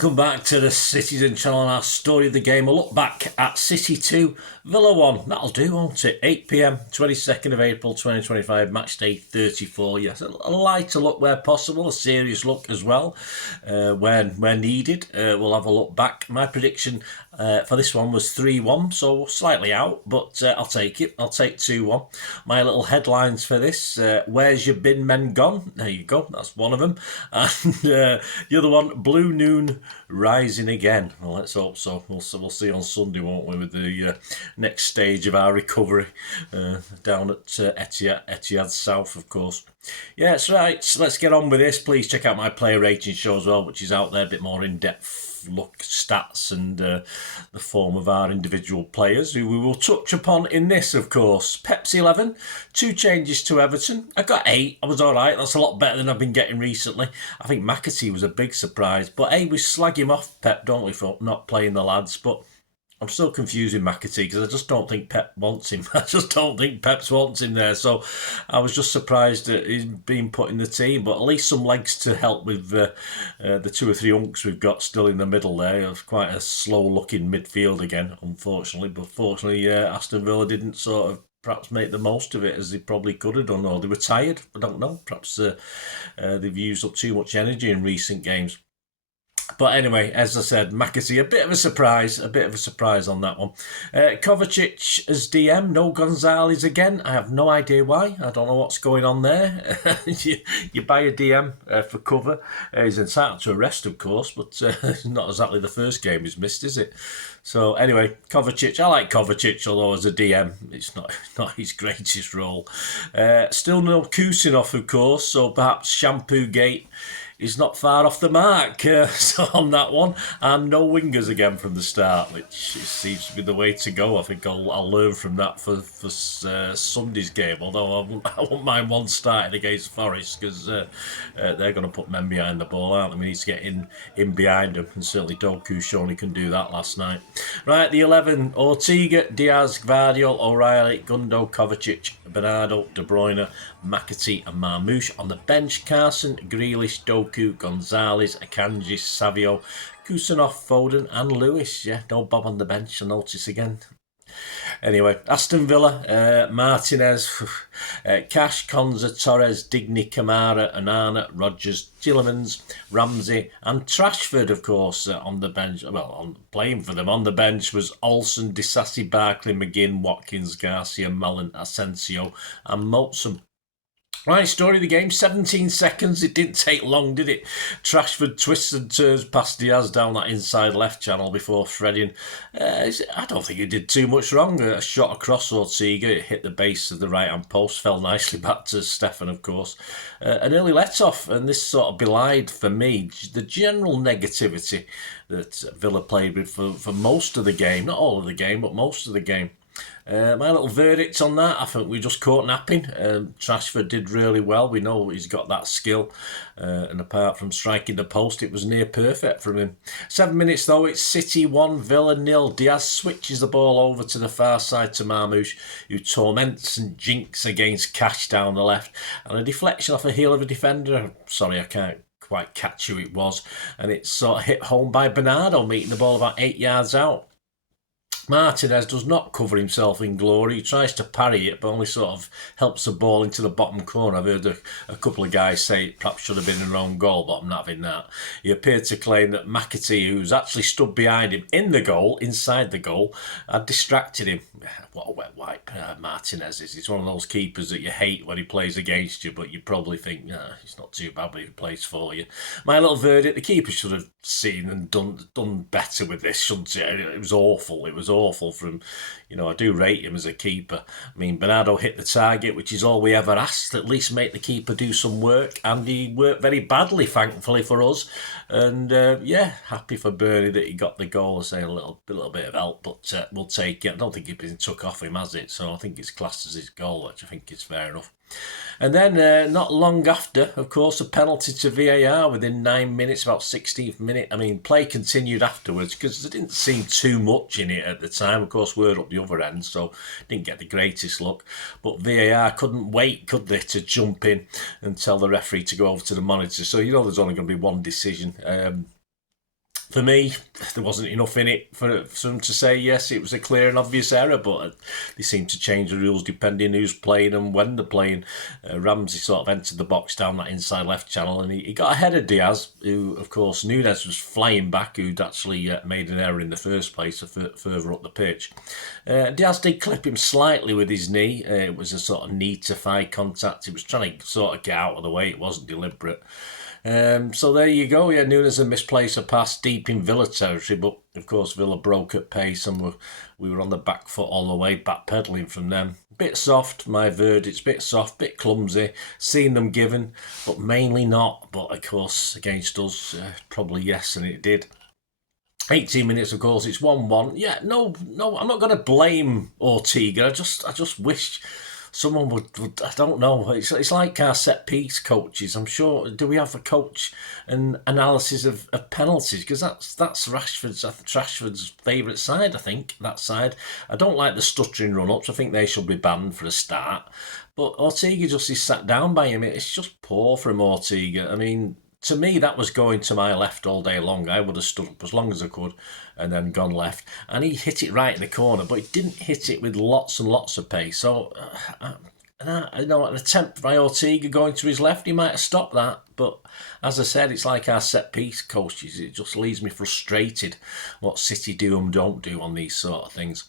welcome back to the Citizen channel and our story of the game. A look back at City 2, Villa 1. That'll do, won't it? 8 p.m, 22nd of April 2025, match day 34. Yes, a lighter look where possible, a serious look as well where needed. We'll have a look back. My prediction for this one was 3-1, so slightly out, but I'll take it. I'll take 2-1. My little headlines for this, where's your bin men gone? There you go, that's one of them. And the other one, Blue Noon rising again. Well, let's hope so. We'll see on Sunday, won't we, with the next stage of our recovery down at Etihad South, of course. Yeah, that's right. So let's get on with this. Please check out my player rating show as well, which is out there, a bit more in-depth look, stats and the form of our individual players, who we will touch upon in this, of course. Pep's 11, 2 changes to Everton. I got 8. I was all right. That's a lot better than I've been getting recently. I think McAtee was a big surprise. But, hey, we slag him off, Pep, don't we, for not playing the lads. But I'm still confusing McAtee because I just don't think Pep wants him. I just don't think Pep wants him there. So I was just surprised that he's been put in the team. But at least some legs to help with the 2 or 3 unks we've got still in the middle there. It's quite a slow-looking midfield again, unfortunately. But fortunately, Aston Villa didn't sort of perhaps make the most of it as they probably could have done. Or they were tired. I don't know. Perhaps they've used up too much energy in recent games. But anyway, as I said, McAtee, a bit of a surprise on that one. Kovacic as DM, no Gonzalez again. I have no idea why. I don't know what's going on there. you buy a DM for cover. He's entitled to a rest, of course, but not exactly the first game he's missed, is it? So anyway, Kovacic. I like Kovacic, although as a DM, it's not his greatest role. Still no Kusinov, of course, so perhaps Shampoo Gate is not far off the mark so on that one. And no wingers again from the start, which seems to be the way to go. I think I'll learn from that for Sunday's game, although I won't mind one starting against Forest because they're going to put men behind the ball, aren't they? We need to get in behind them, and certainly Doku Shoney can do that last night. Right, the 11, Ortega, Diaz, Gvardiol, O'Reilly, Gundo, Kovacic, Bernardo, De Bruyne, McAtee and Marmoush. On the bench, Carson, Grealish, Doku, Gonzalez, Akanji, Savio, Kusanov, Foden and Lewis. Yeah, no Bob on the bench, I notice again. Anyway, Aston Villa, Martinez, Cash, Konza, Torres, Digny, Kamara, Onana, Rodgers, Tillemans, Ramsey and Trashford, of course, on the bench. Well, playing for them on the bench was Olsen, Disasi, Barkley, McGinn, Watkins, Garcia, Mellon, Asensio and Motson. Right, story of the game, 17 seconds. It didn't take long, did it? Trashford twists and turns past Diaz down that inside left channel before threading. I don't think he did too much wrong. A shot across Ortega, it hit the base of the right-hand post, fell nicely back to Stefan, of course. An early let-off, and this sort of belied, for me, the general negativity that Villa played with for most of the game. Not all of the game, but most of the game. My little verdict on that, I think we just caught napping. Trashford did really well. We know he's got that skill. And apart from striking the post, it was near perfect from him. 7 minutes though, it's City 1, Villa 0. Diaz switches the ball over to the far side to Marmoush, who torments and jinks against Cash down the left. And a deflection off the heel of a defender. Sorry, I can't quite catch who it was. And it's sort of hit home by Bernardo, meeting the ball about 8 yards out. Martinez does not cover himself in glory. He tries to parry it, but only sort of helps the ball into the bottom corner. I've heard a couple of guys say it perhaps should have been an own goal, but I'm not having that. He appeared to claim that McAtee, who's actually stood behind him in the goal, inside the goal, had distracted him. What a wet wipe Martinez is. He's one of those keepers that you hate when he plays against you, but you probably think, nah, he's not too bad when he plays for you. My little verdict, the keeper should have seen and done better with this, shouldn't it? It was awful. It was awful from, I do rate him as a keeper. I mean, Bernardo hit the target, which is all we ever asked. At least make the keeper do some work, and he worked very badly, thankfully for us. And happy for Bernie that he got the goal. I say a little bit of help, but we'll take it. I don't think it's been took off him, has it? So I think it's classed as his goal, which I think is fair enough. And then not long after, of course, a penalty to VAR within 9 minutes, about 16th minute. I mean, play continued afterwards because there didn't seem too much in it at the time. Of course, we're up the other end, so didn't get the greatest look. But VAR couldn't wait, could they, to jump in and tell the referee to go over to the monitor. So, there's only going to be one decision. For me, there wasn't enough in it for them to say yes, it was a clear and obvious error, but they seem to change the rules depending who's playing and when they're playing. Ramsey sort of entered the box down that inside left channel, and he got ahead of Diaz, who, of course, Núñez was flying back, who'd actually made an error in the first place, further up the pitch. Diaz did clip him slightly with his knee. It was a sort of knee-to-thigh contact. He was trying to sort of get out of the way. It wasn't deliberate. So there you go. Yeah, Núñez had misplaced a pass deep in Villa territory, but of course Villa broke at pace and we were on the back foot all the way, backpedaling from them. Bit soft, my verdict's bit soft, bit clumsy. Seen them given, but mainly not. But of course, against us, probably yes, and it did. 18 minutes, of course, it's 1-1. Yeah, no, I'm not going to blame Ortega. I just wish someone would, I don't know. It's like our set piece coaches. I'm sure. Do we have a coach and analysis of penalties? Because that's Rashford's favourite side. I think that side. I don't like the stuttering run ups. I think they should be banned for a start. But Ortega just is sat down by him. It's just poor from Ortega. I mean, to me, that was going to my left all day long. I would have stood up as long as I could and then gone left. And he hit it right in the corner, but he didn't hit it with lots and lots of pace. So, I know an attempt by Ortega going to his left, he might have stopped that. But as I said, it's like our set-piece coaches. It just leaves me frustrated what City do and don't do on these sort of things.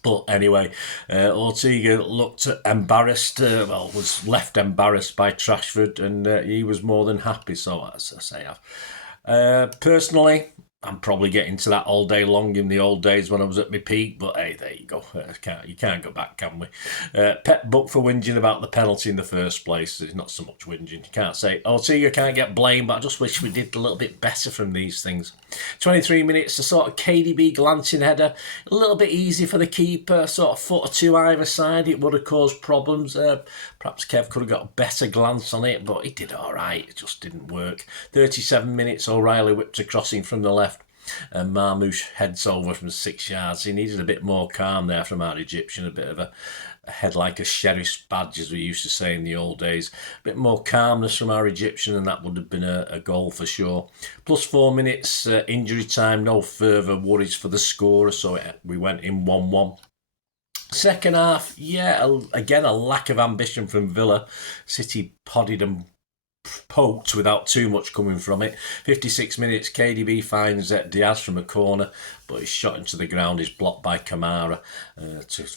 But anyway, Ortega looked embarrassed, was left embarrassed by Rashford, and he was more than happy. So, as I say, personally, I'm probably getting to that all day long in the old days when I was at my peak, but hey, there you go. You can't go back, can we? Pep booked for whinging about the penalty in the first place. It's not so much whinging. You can't say, Ortega can't get blamed, but I just wish we did a little bit better from these things. 23 minutes, a sort of KDB glancing header. A little bit easy for the keeper, sort of foot or two either side. It would have caused problems. Perhaps Kev could have got a better glance on it, but he did all right. It just didn't work. 37 minutes, O'Reilly whipped a crossing from the left. And Marmoush heads over from 6 yards. He needed a bit more calm there from our Egyptian, a bit of a head like a sheriff's badge, as we used to say in the old days. A bit more calmness from our Egyptian, and that would have been a goal for sure. Plus 4 minutes injury time, no further worries for the scorer, so we went in 1-1. Second half, again, a lack of ambition from Villa. City podded and poked without too much coming from it. 56 minutes, KDB finds Diaz from a corner, but his shot into the ground is blocked by Kamara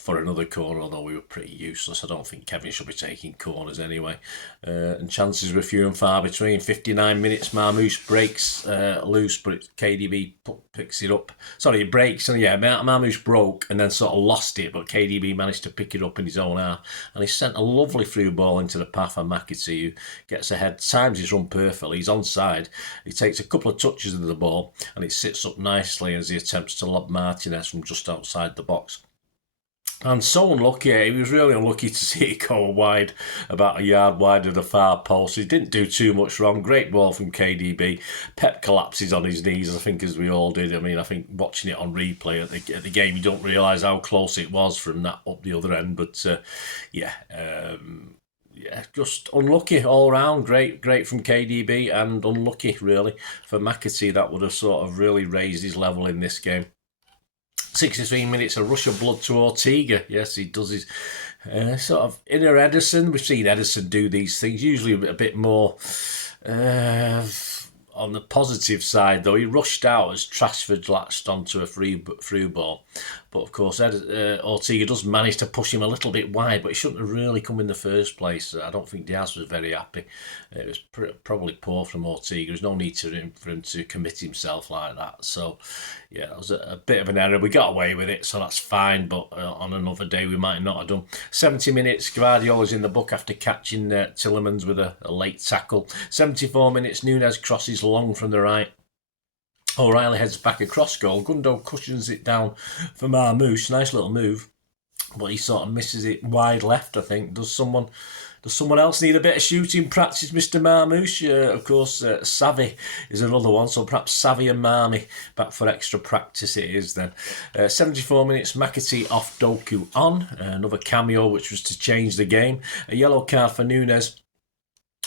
for another corner, although we were pretty useless. I don't think Kevin should be taking corners anyway. And chances were few and far between. 59 minutes, Marmoush breaks loose, but KDB picks it up. Sorry, it breaks, and Marmoush broke and then sort of lost it, but KDB managed to pick it up in his own half, and he sent a lovely through ball into the path of McAtee, who gets ahead, times his run perfectly. He's onside. He takes a couple of touches of the ball, and it sits up nicely as he attempts to lob Martinez from just outside the box. And so unlucky, he was really unlucky to see it go wide, about a yard wide of the far post. He didn't do too much wrong. Great ball from KDB. Pep collapses on his knees, I think, as we all did. I mean, I think watching it on replay at the game, you don't realise how close it was from that up the other end. But just unlucky all round. Great from KDB, and unlucky really for McAtee. That would have sort of really raised his level in this game. 63 minutes, a rush of blood to Ortega. Yes, he does his sort of inner Ederson. We've seen Ederson do these things, usually a bit more on the positive side, though. He rushed out as Rashford latched onto a through ball. But of course, Ortega does manage to push him a little bit wide, but he shouldn't have really come in the first place. I don't think Diaz was very happy. It was probably poor from Ortega. There's no need for him to commit himself like that. So, yeah, it was a bit of an error. We got away with it, so that's fine. But on another day, we might not have done. 70 minutes, Guardiola's in the book after catching Tielemans with a late tackle. 74 minutes, Núñez crosses long from the right. O'Reilly heads back across goal. Gundo cushions it down for Marmoush. Nice little move, but he sort of misses it wide left, I think. Does someone else need a bit of shooting practice, Mr. Marmoush? Of course, Savvy is another one, so perhaps Savvy and Marmy back for extra practice it is then. 74 minutes, McAtee off, Doku on. Another cameo, which was to change the game. A yellow card for Núñez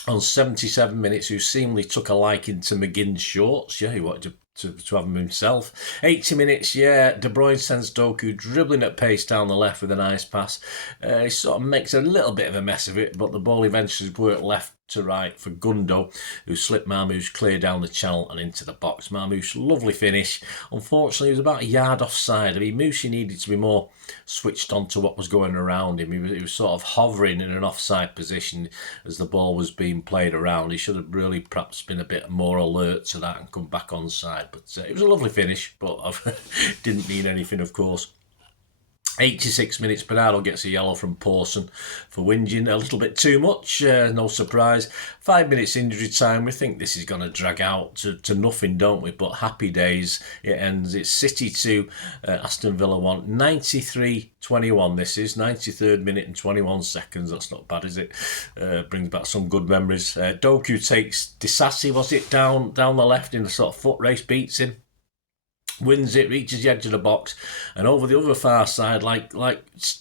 on 77 minutes, who seemingly took a liking to McGinn's shorts. Yeah, he wanted to to have him himself. 80 minutes, yeah. De Bruyne sends Doku dribbling at pace down the left with a nice pass. He sort of makes a little bit of a mess of it, but the ball eventually worked left to right for Gundo, who slipped Marmoush clear down the channel and into the box. Marmoush, lovely finish. Unfortunately, he was about a yard offside. I mean, Moushi needed to be more switched on to what was going around him. He was sort of hovering in an offside position as the ball was being played around. He should have really perhaps been a bit more alert to that and come back onside. But it was a lovely finish, but didn't mean anything, of course. 86 minutes, Bernardo gets a yellow from Pawson for whinging a little bit too much, no surprise. 5 minutes injury time, we think this is going to drag out to nothing, don't we? But happy days, it ends. It's City 2, Aston Villa 1, 93-21 this is, 93rd minute and 21 seconds, that's not bad, is it? Brings back some good memories. Doku takes Disasi, was it, down the left in a sort of foot race, beats him. Wins it, reaches the edge of the box, and over the other far side, like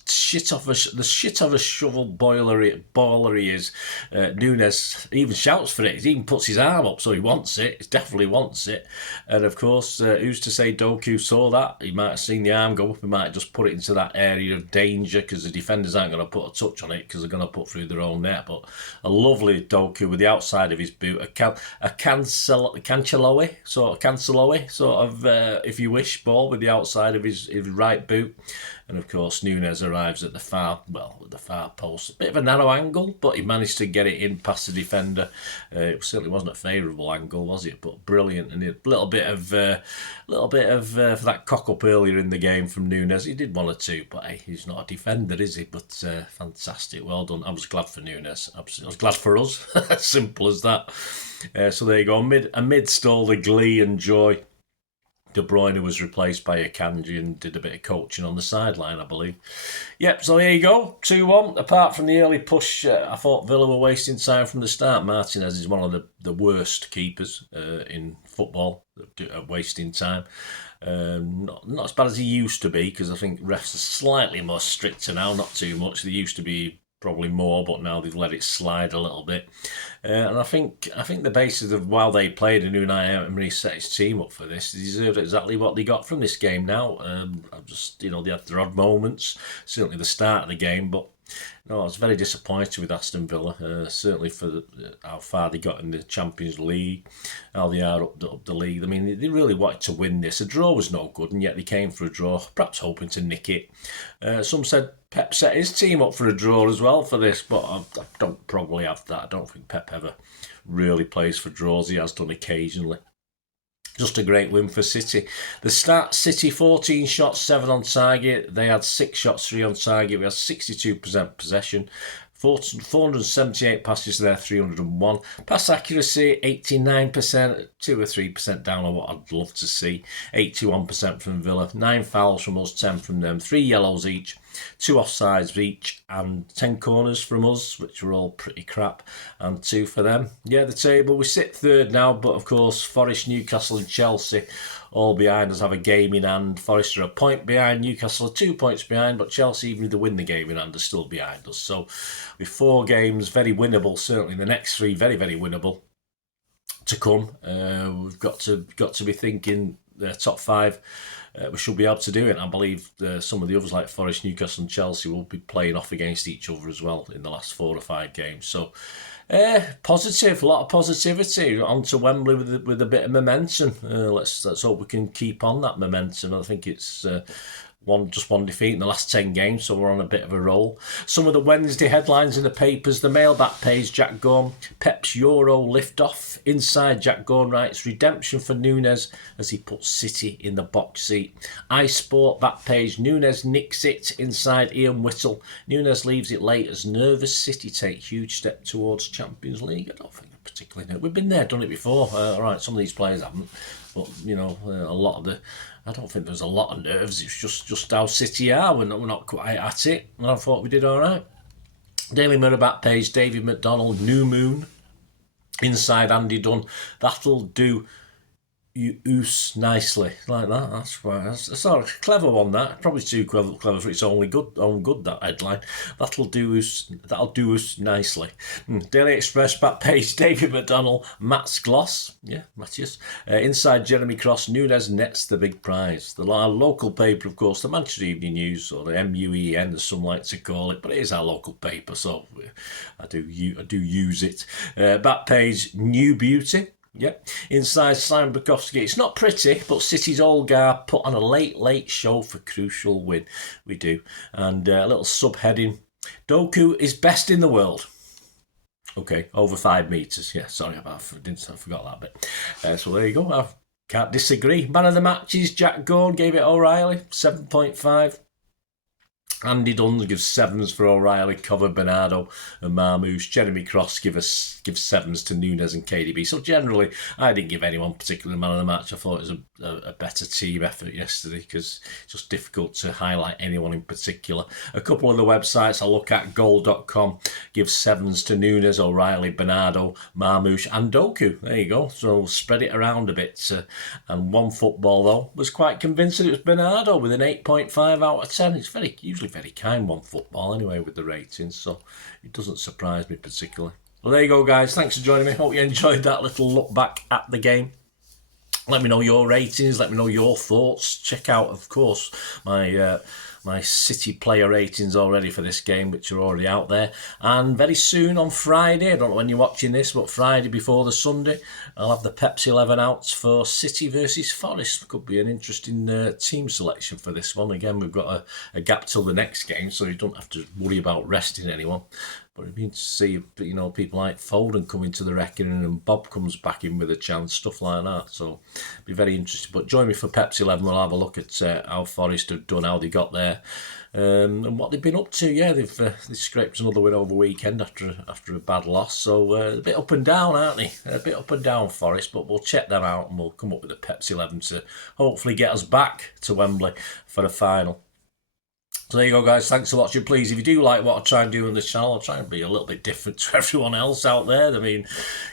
shit off the shit of a shovel baller he is. Nunes even shouts for it. He even puts his arm up, so he wants it. He definitely wants it. And of course, who's to say Doku saw that? He might have seen the arm go up. He might have just put it into that area of danger because the defenders aren't going to put a touch on it because they're going to put through their own net. But a lovely Doku with the outside of his boot, a Canceloe sort of. If you wish, ball with the outside of his right boot. And of course, Nunes arrives at the far post. A bit of a narrow angle, but he managed to get it in past the defender. It certainly wasn't a favourable angle, was it? But brilliant, and a little bit of for that cock up earlier in the game from Nunes. He did one or two, but hey, he's not a defender, is he? But fantastic, well done. I was glad for Nunes. I was glad for us. Simple as that. So there you go. Amidst all the glee and joy, De Bruyne was replaced by Akanji and did a bit of coaching on the sideline, I believe. Yep, so here you go, 2-1. Apart from the early push, I thought Villa were wasting time from the start. Martinez is one of the worst keepers in football, wasting time. Not as bad as he used to be, because I think refs are slightly more stricter now, not too much. They used to be probably more, but now they've let it slide a little bit. And I think the basis of while they played and Unai Emery set his team up for this, they deserved exactly what they got from this game now. They had their odd moments, certainly the start of the game, but no, I was very disappointed with Aston Villa, certainly for how far they got in the Champions League, how they are up the league. I mean, they really wanted to win this. A draw was no good, and yet they came for a draw, perhaps hoping to nick it. Some said Pep set his team up for a draw as well for this, but I don't probably have that. I don't think Pep ever really plays for draws. He has done occasionally. Just a great win for City. The stats, City 14 shots, 7 on target. They had 6 shots, 3 on target. We had 62% possession. 478 passes there, 301. Pass accuracy, 89%, 2 or 3% down on what I'd love to see. 81% from Villa. 9 fouls from us, 10 from them. 3 yellows each. 2 offsides each and 10 corners from us, which were all pretty crap, and 2 for them. Yeah, the table, we sit third now, but of course Forest, Newcastle and Chelsea all behind us have a game in hand. Forest are a point behind, Newcastle are 2 points behind, but Chelsea, even if they win the game in hand, are still behind us. So with 4 games, very winnable, certainly the next 3 very, very winnable to come. We've got to be thinking the top 5. We should be able to do it. I believe some of the others like Forest, Newcastle and Chelsea will be playing off against each other as well in the last 4 or 5 games. So positive, a lot of positivity. On to Wembley with a bit of momentum. Let's hope we can keep on that momentum. I think it's one defeat in the last 10 games, so we're on a bit of a roll. Some of the Wednesday headlines in the papers. The Mail back page, Jack Gorn, Pep's Euro lift-off. Inside, Jack Gorn writes, redemption for Nunes as he puts City in the box seat. iSport back page, Nunes nicks it. Inside, Ian Whittle, Nunes leaves it late as nervous City take huge step towards Champions League. I don't think particularly know. We've been there, done it before. All right, some of these players haven't, but a lot of the. I don't think there's a lot of nerves. It's just how City are. We're not quite at it. And I thought we did all right. Daily Mirror back page, David McDonald, New Moon. Inside, Andy Dunn. That'll do Oos nicely like that. That's right. That's sort of a clever one. That probably too clever for its only good. That headline. That'll do us. That'll do us nicely. Daily Express back page. David McDonnell, Matt's gloss. Yeah, Matthias. Inside Jeremy Cross. Nunes nets the big prize. The local paper, of course, the Manchester Evening News, or the MUEN, as some like to call it, but it is our local paper, so I do use it. Back page. New Beauty. Yep. Inside Simon Bukowski. It's not pretty, but City's old guard put on a late show for crucial win. We do. And a little subheading. Doku is best in the world. Okay, over 5 metres. Yeah, sorry, I forgot that bit. So there you go. I can't disagree. Man of the matches, Jack Gordon gave it O'Reilly, 7.5. Andy Dunn gives 7s for O'Reilly, Cover, Bernardo and Marmouche. Jeremy Cross gives 7s to Nunes and KDB. So generally, I didn't give anyone particular man of the match. I thought it was a better team effort yesterday because it's just difficult to highlight anyone in particular. A couple of the websites I look at, goal.com, gives 7s to Nunes, O'Reilly, Bernardo, Marmouche and Doku. There you go. So spread it around a bit. And One Football, though, was quite convincing. It was Bernardo with an 8.5 out of 10. It's usually very kind, One Football, anyway, with the ratings, so it doesn't surprise me particularly. Well, there you go, guys. Thanks for joining me. Hope you enjoyed that little look back at the game. Let me know your ratings. Let me know your thoughts. Check out, of course, my City player ratings already for this game, which are already out there. And very soon on Friday, I don't know when you're watching this, but Friday before the Sunday, I'll have the Pepsi 11 out for City versus Forest. Could be an interesting team selection for this one. Again, we've got a gap till the next game, so you don't have to worry about resting anyone. But it'd be interesting to see, people like Foden come into the reckoning and Bob comes back in with a chance, stuff like that. So it'd be very interesting. But join me for Pepsi 11. We'll have a look at how Forest have done, how they got there, and what they've been up to. Yeah, they've scraped another win over the weekend after a bad loss. So a bit up and down, aren't they? A bit up and down, Forest. But we'll check them out and we'll come up with a Pepsi 11 to hopefully get us back to Wembley for a final. So there you go, guys. Thanks for watching. Please, if you do like what I try and do on this channel, I'll try and be a little bit different to everyone else out there. I mean,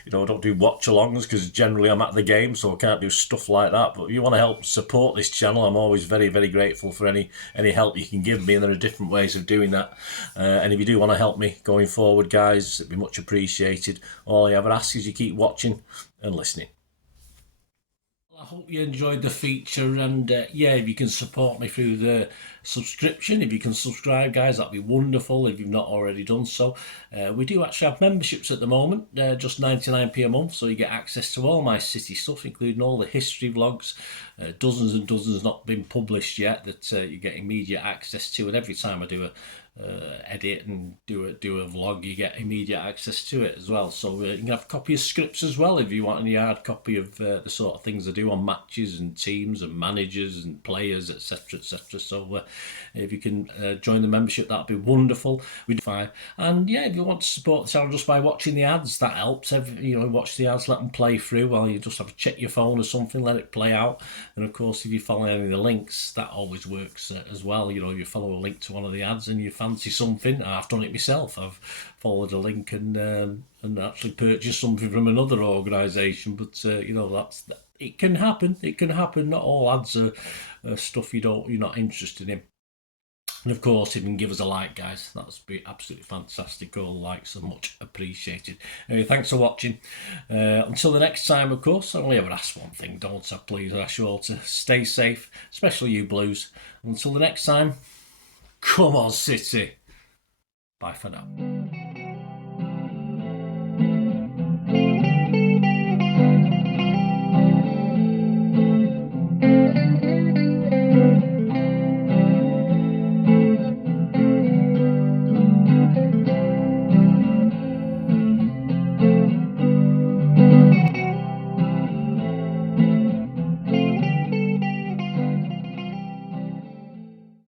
I don't do watch-alongs because generally I'm at the game, so I can't do stuff like that. But if you want to help support this channel, I'm always very, very grateful for any help you can give me, and there are different ways of doing that. And if you do want to help me going forward, guys, it'd be much appreciated. All I ever ask is you keep watching and listening. I hope you enjoyed the feature, and if you can support me through the subscription, if you can subscribe, guys, that'd be wonderful if you've not already done so. We do actually have memberships at the moment, just 99p a month, so you get access to all my City stuff, including all the history vlogs, dozens and dozens not been published yet that you get immediate access to, and every time I do a edit and do a vlog, you get immediate access to it as well. So you can have a copy of scripts as well if you want any hard copy of the sort of things I do on matches and teams and managers and players, etc, etc. So if you can join the membership, that'd be wonderful. We do fine. And if you want to support the channel just by watching the ads, that helps. Watch the ads, let them play through while you just have to check your phone or something, let it play out. And of course, if you follow any of the links, that always works as well. You follow a link to one of the ads and you fancy something. I've done it myself. I've followed a link and actually purchased something from another organisation. But it can happen. It can happen. Not all ads are stuff you're not interested in. And of course, if you can give us a like, guys, that's be absolutely fantastic. All likes are much appreciated. Anyway, thanks for watching. Until the next time, of course, I only ever ask one thing, don't I? Please, I ask you all to stay safe, especially you Blues. Until the next time, come on, City. Bye for now.